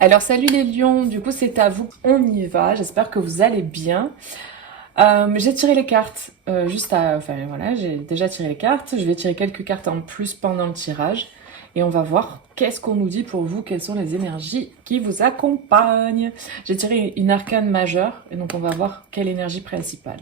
Alors salut les lions, du coup c'est à vous, on y va, j'espère que vous allez bien. J'ai tiré les cartes, enfin voilà, j'ai déjà tiré les cartes, je vais tirer quelques cartes en plus pendant le tirage et on va voir qu'est-ce qu'on nous dit pour vous, quelles sont les énergies qui vous accompagnent. J'ai tiré une arcane majeure et donc on va voir quelle énergie principale.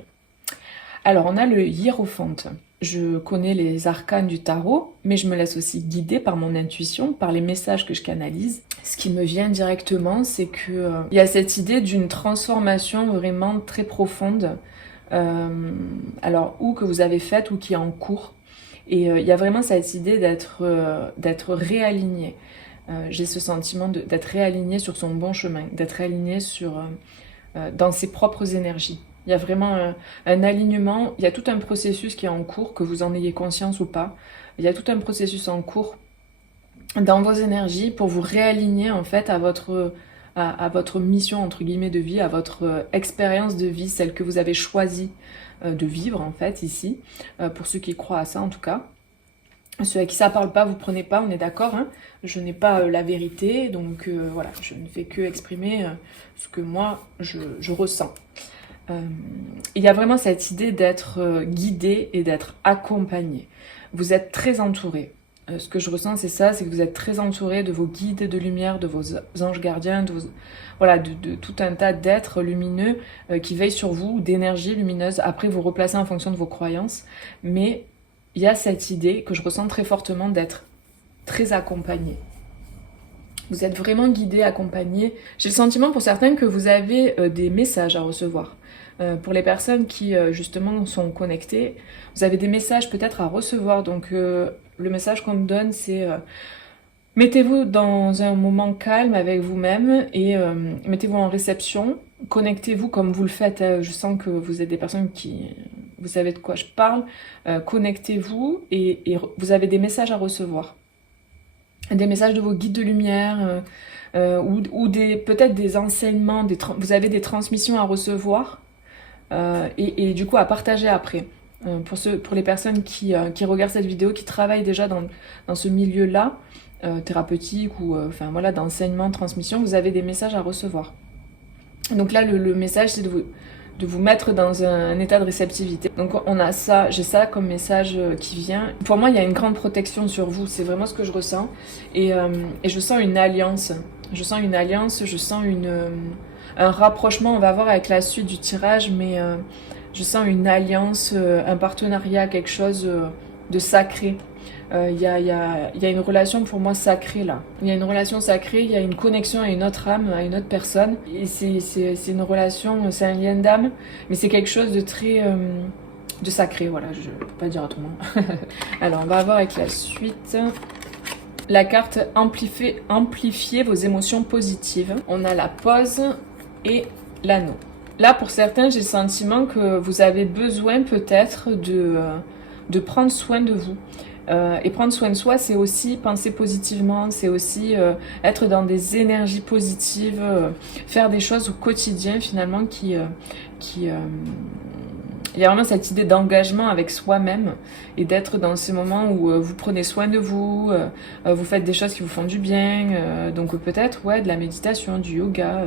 Alors, on a le hiérophante. Je connais les arcanes du tarot, mais je me laisse aussi guider par mon intuition, par les messages que je canalise. Ce qui me vient directement, c'est que il y a cette idée d'une transformation vraiment très profonde, euh, alors ou que vous avez faite ou qui est en cours. Et il y a vraiment cette idée d'être réaligné. J'ai ce sentiment d'être réaligné sur son bon chemin, d'être réaligné dans ses propres énergies. Il y a vraiment un alignement, il y a tout un processus qui est en cours, que vous en ayez conscience ou pas. Il y a tout un processus en cours dans vos énergies pour vous réaligner en fait à votre mission entre guillemets de vie, à votre expérience de vie, celle que vous avez choisi de vivre en fait ici, pour ceux qui croient à ça en tout cas. Ceux à qui ça parle pas, vous prenez pas, on est d'accord, hein. Je n'ai pas la vérité, donc voilà, je ne fais que exprimer ce que moi je ressens. Euh, il y a vraiment cette idée d'être guidé et d'être accompagné. Vous êtes très entouré. Ce que je ressens, c'est ça, c'est que vous êtes très entouré de vos guides de lumière, de vos anges gardiens, voilà, de tout un tas d'êtres lumineux qui veillent sur vous, d'énergie lumineuse. Après, vous replacez en fonction de vos croyances. Mais il y a cette idée que je ressens très fortement d'être très accompagné. Vous êtes vraiment guidé, accompagné. J'ai le sentiment pour certains que vous avez des messages à recevoir. Pour les personnes qui justement sont connectées, vous avez des messages peut-être à recevoir. Donc le message qu'on me donne, c'est mettez-vous dans un moment calme avec vous-même et mettez-vous en réception. Connectez-vous comme vous le faites. Je sens que vous êtes des personnes qui... Vous savez de quoi je parle. Connectez-vous et vous avez des messages à recevoir. Des messages de vos guides de lumière ou peut-être des enseignements, vous avez des transmissions à recevoir et du coup à partager après. Pour les personnes qui regardent cette vidéo, qui travaillent déjà dans ce milieu-là, thérapeutique ou enfin voilà, d'enseignement, de transmission, vous avez des messages à recevoir. Donc là, le message, c'est de vous mettre dans un état de réceptivité. Donc on a ça, j'ai ça comme message qui vient. Pour moi, il y a une grande protection sur vous, c'est vraiment ce que je ressens. Et je sens une alliance. Je sens une alliance, je sens un rapprochement, on va voir avec la suite du tirage, mais je sens une alliance, un partenariat, quelque chose de sacré. Il y a une relation pour moi sacrée là. Il y a une relation sacrée, il y a une connexion à une autre âme, à une autre personne. Et c'est une relation, c'est un lien d'âme, mais c'est quelque chose de très... de sacré, voilà, je peux pas dire autrement. Alors, on va voir avec la suite. La carte amplifier vos émotions positives. On a la pause et l'anneau. Là, pour certains, j'ai le sentiment que vous avez besoin peut-être de prendre soin de vous. Et prendre soin de soi, c'est aussi penser positivement, c'est aussi être dans des énergies positives, faire des choses au quotidien finalement qui il y a vraiment cette idée d'engagement avec soi-même et d'être dans ces moments où vous prenez soin de vous, vous faites des choses qui vous font du bien, donc peut-être ouais, de la méditation, du yoga,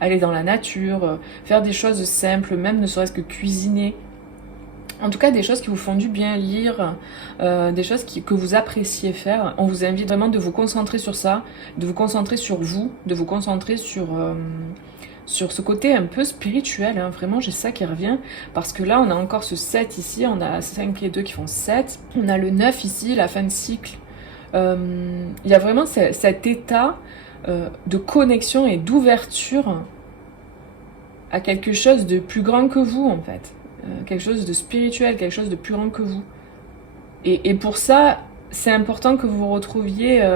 aller dans la nature, faire des choses simples, même ne serait-ce que cuisiner. En tout cas, des choses qui vous font du bien, lire, des choses que vous appréciez faire. On vous invite vraiment de vous concentrer sur ça, de vous concentrer sur vous, de vous concentrer sur ce côté un peu spirituel. Hein. Vraiment, j'ai ça qui revient. Parce que là, on a encore ce 7 ici, on a 5 et 2 qui font 7. On a le 9 ici, la fin de cycle. Il y a vraiment cet état de connexion et d'ouverture à quelque chose de plus grand que vous, en fait. Quelque chose de spirituel, quelque chose de plus grand que vous. Et pour ça, c'est important que vous vous retrouviez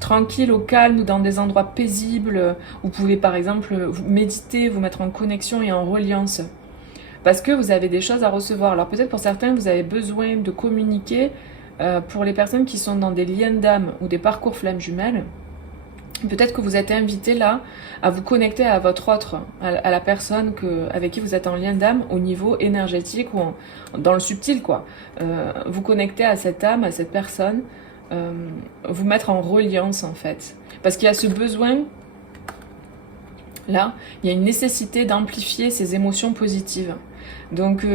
tranquille, au calme, ou dans des endroits paisibles. Vous pouvez par exemple vous méditer, vous mettre en connexion et en reliance. Parce que vous avez des choses à recevoir. Alors peut-être pour certains, vous avez besoin de communiquer. Pour les personnes qui sont dans des liens d'âme ou des parcours flammes jumelles, peut-être que vous êtes invité là à vous connecter à votre autre, à la personne avec qui vous êtes en lien d'âme au niveau énergétique ou dans le subtil quoi. Vous connecter à cette âme, à cette personne, vous mettre en reliance en fait. Parce qu'il y a ce besoin Là, il y a une nécessité d'amplifier ces émotions positives. Donc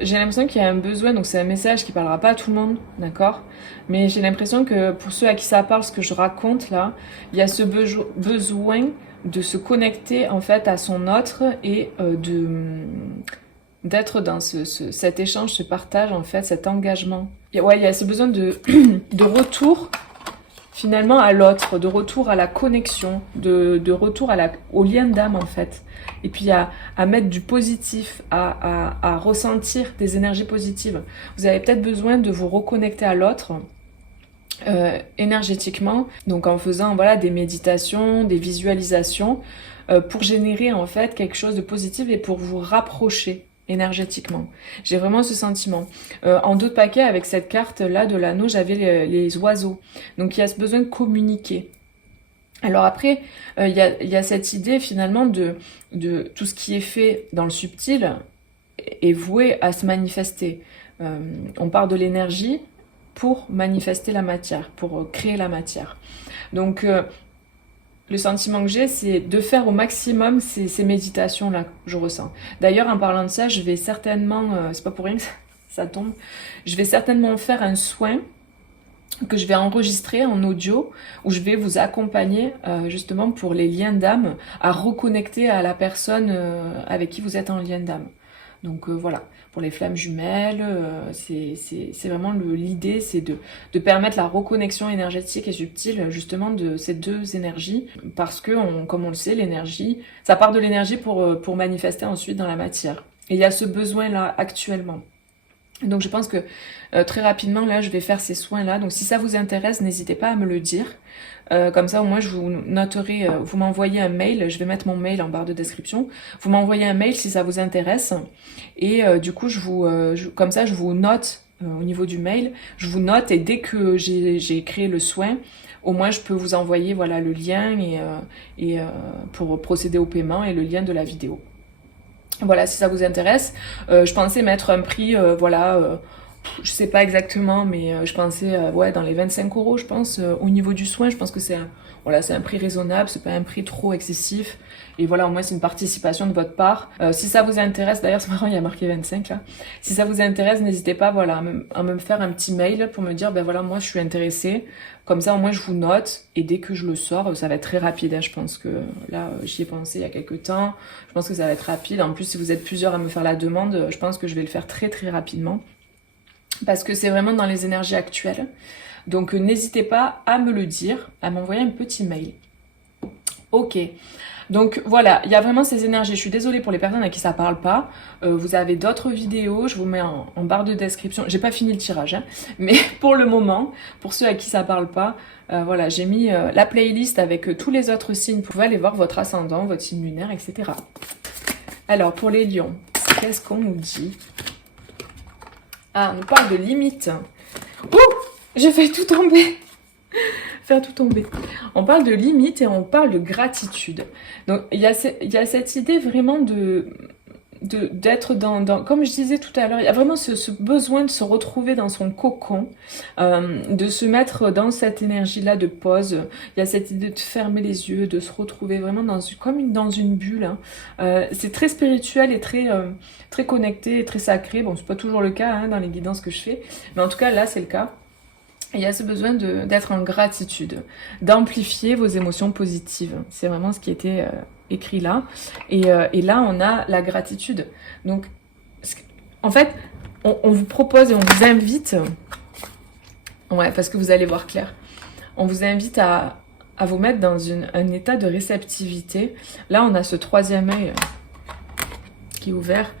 j'ai l'impression qu'il y a un besoin, donc c'est un message qui parlera pas à tout le monde, d'accord? Mais j'ai l'impression que pour ceux à qui ça parle, ce que je raconte là, il y a ce besoin de se connecter en fait à son autre et d'être dans cet échange, ce partage en fait, cet engagement. Ouais, il y a ce besoin de retour finalement à l'autre, de retour à la connexion, de retour au lien d'âme en fait. Et puis à mettre du positif, à ressentir des énergies positives. Vous avez peut-être besoin de vous reconnecter à l'autre énergétiquement, donc en faisant voilà des méditations, des visualisations, pour générer en fait quelque chose de positif et pour vous rapprocher énergétiquement. J'ai vraiment ce sentiment. En d'autres paquets, avec cette carte-là de l'anneau, j'avais les oiseaux. Donc il y a ce besoin de communiquer. Alors après, il y a cette idée finalement de tout ce qui est fait dans le subtil est voué à se manifester. On part de l'énergie pour manifester la matière, pour créer la matière. Donc le sentiment que j'ai, c'est de faire au maximum ces méditations-là que je ressens. D'ailleurs, en parlant de ça, je vais certainement, c'est pas pour rien que ça tombe, je vais certainement faire un soin que je vais enregistrer en audio, où je vais vous accompagner justement pour les liens d'âme, à reconnecter à la personne avec qui vous êtes en lien d'âme. Donc voilà, pour les flammes jumelles, c'est vraiment l'idée, c'est de permettre la reconnexion énergétique et subtile justement de ces deux énergies, parce que, comme on le sait, l'énergie, ça part de l'énergie pour manifester ensuite dans la matière. Et il y a ce besoin-là actuellement. Donc je pense que très rapidement, là, je vais faire ces soins-là. Donc si ça vous intéresse, n'hésitez pas à me le dire. Comme ça, au moins, je vous noterai, vous m'envoyez un mail, je vais mettre mon mail en barre de description. Vous m'envoyez un mail si ça vous intéresse. Et du coup, comme ça, je vous note au niveau du mail. Je vous note et dès que j'ai créé le soin, au moins, je peux vous envoyer voilà, le lien et pour procéder au paiement et le lien de la vidéo. Voilà, si ça vous intéresse. Je pensais mettre un prix, je sais pas exactement, mais je pensais ouais, dans les 25 €, je pense. Au niveau du soin, je pense que c'est un prix raisonnable, c'est pas un prix trop excessif. Et voilà, au moins c'est une participation de votre part. Si ça vous intéresse, d'ailleurs c'est marrant, il y a marqué 25 là. Si ça vous intéresse, n'hésitez pas voilà, à me faire un petit mail pour me dire, ben voilà, moi je suis intéressée. Comme ça, au moins je vous note. Et dès que je le sors, ça va être très rapide. Hein. Je pense que là, j'y ai pensé il y a quelques temps. Je pense que ça va être rapide. En plus, si vous êtes plusieurs à me faire la demande, je pense que je vais le faire très très rapidement. Parce que c'est vraiment dans les énergies actuelles. Donc n'hésitez pas à me le dire, à m'envoyer un petit mail. Ok. Donc voilà, il y a vraiment ces énergies. Je suis désolée pour les personnes à qui ça parle pas. Vous avez d'autres vidéos, je vous mets en barre de description. J'ai pas fini le tirage, hein, mais pour le moment, pour ceux à qui ça parle pas, voilà, j'ai mis la playlist avec tous les autres signes. Vous pouvez aller voir votre ascendant, votre signe lunaire, etc. Alors pour les lions, qu'est-ce qu'on nous dit? Ah, on nous parle de limite. Ouh, j'ai fait tout tomber. Faire tout tomber. On parle de limite et on parle de gratitude. Donc il y a cette idée vraiment d'être dans comme je disais tout à l'heure, il y a vraiment ce besoin de se retrouver dans son cocon, de se mettre dans cette énergie-là de pause. Il y a cette idée de fermer les yeux, de se retrouver vraiment comme dans une bulle. Hein. C'est très spirituel et très connecté et très sacré. Bon, c'est pas toujours le cas hein, dans les guidances que je fais, mais en tout cas là c'est le cas. Il y a ce besoin d'être en gratitude, d'amplifier vos émotions positives. C'est vraiment ce qui était écrit là. Et là, on a la gratitude. Donc, en fait, on vous propose et on vous invite, ouais, parce que vous allez voir clair, on vous invite à vous mettre dans un état de réceptivité. Là, on a ce troisième œil qui est ouvert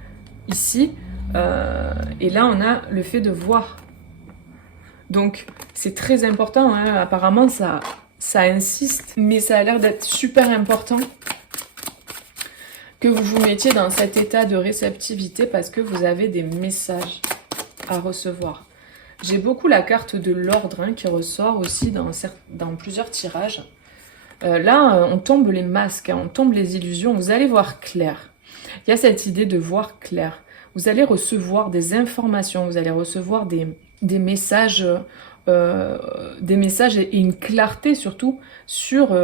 ici. Et là, on a le fait de voir. Donc c'est très important, hein. Apparemment ça insiste, mais ça a l'air d'être super important que vous vous mettiez dans cet état de réceptivité parce que vous avez des messages à recevoir. J'ai beaucoup la carte de l'ordre hein, qui ressort aussi dans plusieurs tirages. Là, on tombe les masques, hein, on tombe les illusions, vous allez voir clair. Il y a cette idée de voir clair. Vous allez recevoir des informations, vous allez recevoir des messages des messages et une clarté surtout sur,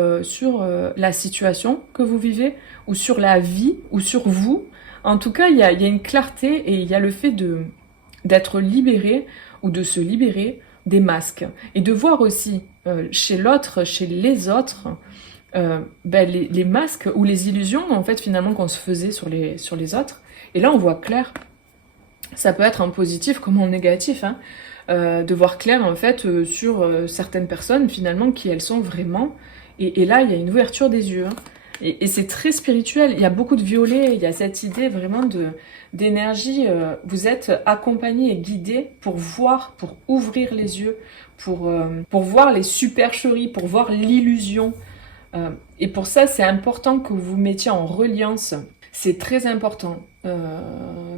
la situation que vous vivez, ou sur la vie, ou sur vous. En tout cas, il y a une clarté, et il y a le fait d'être libéré, ou de se libérer des masques. Et de voir aussi chez l'autre, chez les autres, les masques ou les illusions, en fait, finalement, qu'on se faisait sur les autres. Et là, on voit clair. Ça peut être en positif comme en négatif, hein. De voir clair, en fait, sur certaines personnes, finalement, qui elles sont vraiment. Et là, il y a une ouverture des yeux, hein. Et c'est très spirituel. Il y a beaucoup de violet. Il y a cette idée vraiment d'énergie. Vous êtes accompagné et guidé pour voir, pour ouvrir les yeux, pour voir les supercheries, pour voir l'illusion. Et pour ça, c'est important que vous vous mettiez en reliance. C'est très important.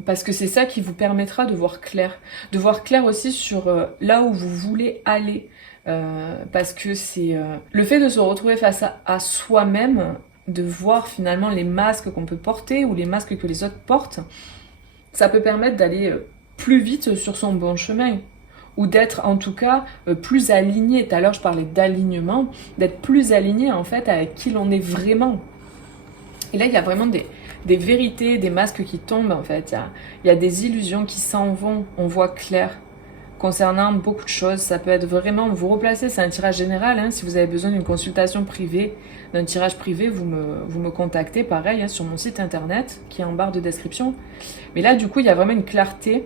Parce que c'est ça qui vous permettra de voir clair. De voir clair aussi sur là où vous voulez aller. Parce que c'est le fait de se retrouver face à soi-même, de voir finalement les masques qu'on peut porter ou les masques que les autres portent, ça peut permettre d'aller plus vite sur son bon chemin, ou d'être en tout cas plus aligné. Tout à l'heure je parlais d'alignement, d'être plus aligné en fait avec qui l'on est vraiment. Et là il y a vraiment des vérités, des masques qui tombent en fait, il y a des illusions qui s'en vont, on voit clair. Concernant beaucoup de choses, ça peut être vraiment, vous replacez, c'est un tirage général, hein, si vous avez besoin d'une consultation privée, d'un tirage privé, vous me contactez, pareil, hein, sur mon site internet, qui est en barre de description. Mais là, du coup, il y a vraiment une clarté,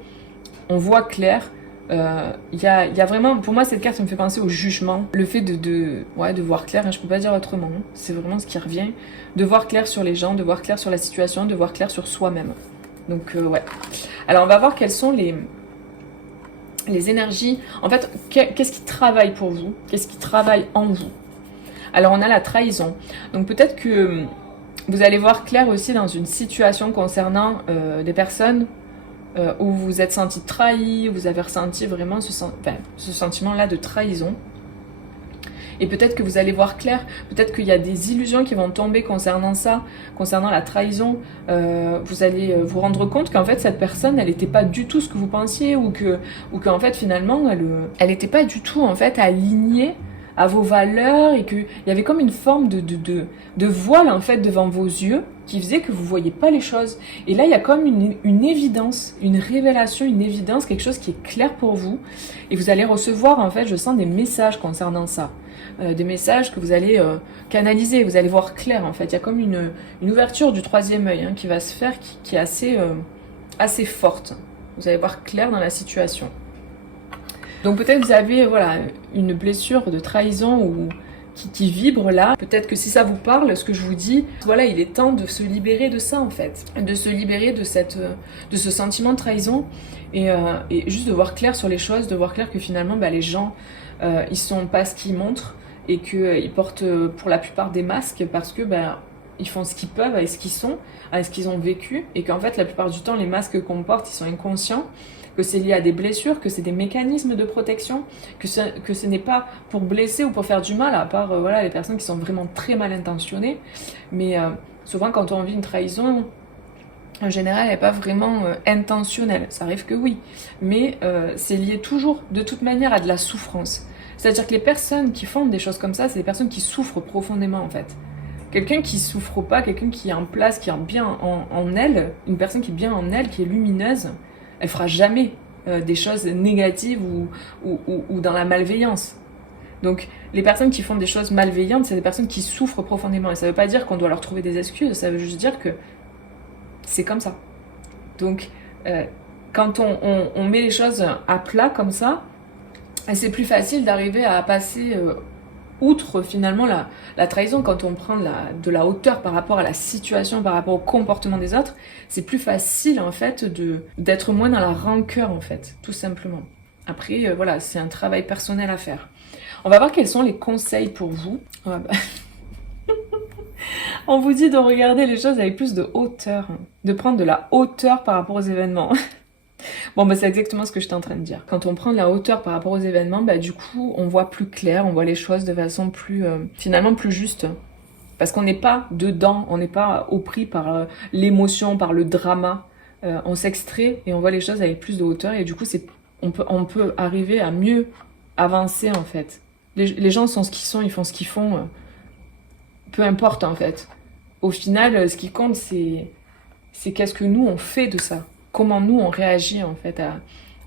on voit clair, il y a vraiment, pour moi, cette carte me fait penser au jugement, le fait de voir clair, hein, je peux pas dire autrement, hein, c'est vraiment ce qui revient, de voir clair sur les gens, de voir clair sur la situation, de voir clair sur soi-même. Donc, ouais. Alors, on va voir quels sont les énergies, en fait, qu'est-ce qui travaille pour vous? Qu'est-ce qui travaille en vous? Alors, on a la trahison. Donc, peut-être que vous allez voir clair aussi dans une situation concernant des personnes où vous vous êtes senti trahi, vous avez ressenti vraiment ce sentiment-là de trahison. Et peut-être que vous allez voir clair, peut-être qu'il y a des illusions qui vont tomber concernant ça, concernant la trahison. Vous allez vous rendre compte qu'en fait cette personne, elle n'était pas du tout ce que vous pensiez, ou qu'en fait finalement elle n'était pas du tout en fait alignée à vos valeurs, et qu'il y avait comme une forme de voile en fait devant vos yeux qui faisait que vous ne voyiez pas les choses. Et là il y a comme une évidence, une révélation, une évidence, quelque chose qui est clair pour vous, et vous allez recevoir en fait, je sens des messages concernant ça. Des messages que vous allez canaliser, vous allez voir clair en fait. Il y a comme une ouverture du troisième œil, hein, qui va se faire, qui est assez forte. Vous allez voir clair dans la situation. Donc peut-être vous avez voilà, une blessure de trahison ou qui vibre là. Peut-être que si ça vous parle, ce que je vous dis, voilà, il est temps de se libérer de ça en fait. De se libérer de ce sentiment de trahison, et juste de voir clair sur les choses, de voir clair que finalement les gens, ils sont pas ce qu'ils montrent, et qu'ils portent pour la plupart des masques parce que ils font ce qu'ils peuvent avec ce qu'ils sont, avec ce qu'ils ont vécu, et qu'en fait la plupart du temps les masques qu'on porte, ils sont inconscients, que c'est lié à des blessures, que c'est des mécanismes de protection, que ce n'est pas pour blesser ou pour faire du mal, à part voilà, les personnes qui sont vraiment très mal intentionnées. Mais souvent quand on vit une trahison, en général, elle n'est pas vraiment intentionnelle. Ça arrive que oui, mais c'est lié toujours, de toute manière, à de la souffrance. C'est-à-dire que les personnes qui font des choses comme ça, c'est des personnes qui souffrent profondément, en fait. Quelqu'un qui souffre pas, quelqu'un qui est en place, qui est bien en elle, une personne qui est bien en elle, qui est lumineuse, elle fera jamais des choses négatives ou dans la malveillance. Donc, les personnes qui font des choses malveillantes, c'est des personnes qui souffrent profondément. Et ça veut pas dire qu'on doit leur trouver des excuses, ça veut juste dire que c'est comme ça. Donc, quand on met les choses à plat comme ça, c'est plus facile d'arriver à passer outre finalement la trahison. Quand on prend de la hauteur par rapport à la situation, par rapport au comportement des autres, c'est plus facile en fait d'être moins dans la rancœur en fait, tout simplement. Après, voilà, c'est un travail personnel à faire. On va voir quels sont les conseils pour vous. On vous dit de regarder les choses avec plus de hauteur, de prendre de la hauteur par rapport aux événements. Bon, c'est exactement ce que j'étais en train de dire. Quand on prend de la hauteur par rapport aux événements, du coup, on voit plus clair, on voit les choses de façon plus, finalement, plus juste. Parce qu'on n'est pas dedans, on n'est pas au prix par l'émotion, par le drama. On s'extrait et on voit les choses avec plus de hauteur, et du coup, on peut arriver à mieux avancer en fait. Les gens sont ce qu'ils sont, ils font ce qu'ils font, peu importe en fait. Au final, ce qui compte, c'est qu'est-ce que nous on fait de ça. Comment nous on réagit en fait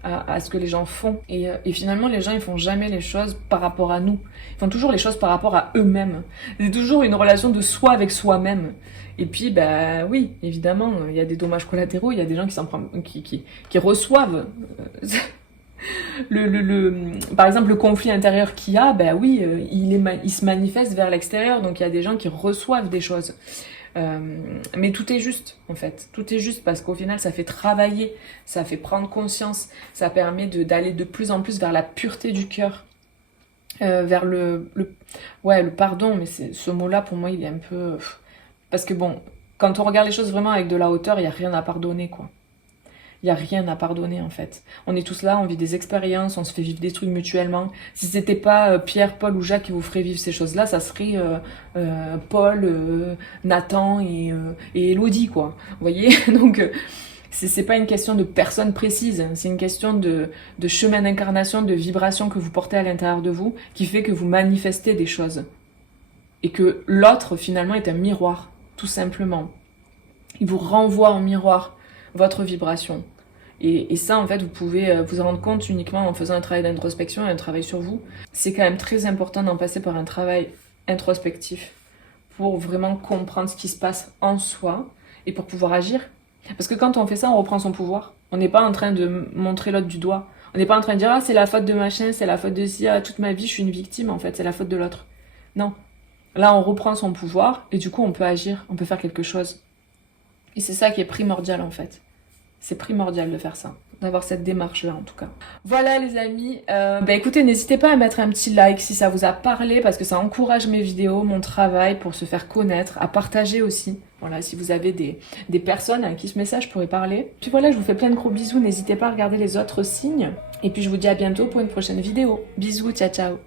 à ce que les gens font. Et finalement, les gens ils font jamais les choses par rapport à nous. Ils font toujours les choses par rapport à eux-mêmes. C'est toujours une relation de soi avec soi-même. Et puis, bah oui, évidemment, il y a des dommages collatéraux, il y a des gens qui s'en prennent, qui reçoivent. Par exemple, le conflit intérieur qu'il y a, ben oui, il se manifeste vers l'extérieur, donc il y a des gens qui reçoivent des choses. Mais tout est juste, en fait. Tout est juste parce qu'au final, ça fait travailler, ça fait prendre conscience, ça permet d'aller de plus en plus vers la pureté du cœur, vers ouais, le pardon, mais ce mot-là, pour moi, il est un peu... Parce que bon, quand on regarde les choses vraiment avec de la hauteur, il n'y a rien à pardonner, quoi. Il n'y a rien à pardonner en fait. On est tous là, on vit des expériences, on se fait vivre des trucs mutuellement. Si c'était pas Pierre, Paul ou Jacques qui vous ferait vivre ces choses-là, ça serait Paul, Nathan et Elodie quoi. Vous voyez. Donc c'est pas une question de personne précise, c'est une question de chemin d'incarnation, de vibration que vous portez à l'intérieur de vous, qui fait que vous manifestez des choses. Et que l'autre finalement est un miroir, tout simplement. Il vous renvoie en miroir votre vibration. Et ça, en fait, vous pouvez vous en rendre compte uniquement en faisant un travail d'introspection et un travail sur vous. C'est quand même très important d'en passer par un travail introspectif pour vraiment comprendre ce qui se passe en soi et pour pouvoir agir. Parce que quand on fait ça, on reprend son pouvoir. On n'est pas en train de montrer l'autre du doigt. On n'est pas en train de dire « Ah, c'est la faute de machin, c'est la faute de ci, ah, toute ma vie, je suis une victime, en fait, c'est la faute de l'autre. » Non. Là, on reprend son pouvoir et du coup, on peut agir, on peut faire quelque chose. Et c'est ça qui est primordial en fait. C'est primordial de faire ça, d'avoir cette démarche-là en tout cas. Voilà les amis, écoutez, n'hésitez pas à mettre un petit like si ça vous a parlé parce que ça encourage mes vidéos, mon travail pour se faire connaître, à partager aussi. Voilà, si vous avez des personnes à qui ce message pourrait parler. Puis voilà, je vous fais plein de gros bisous, n'hésitez pas à regarder les autres signes. Et puis je vous dis à bientôt pour une prochaine vidéo. Bisous, ciao ciao.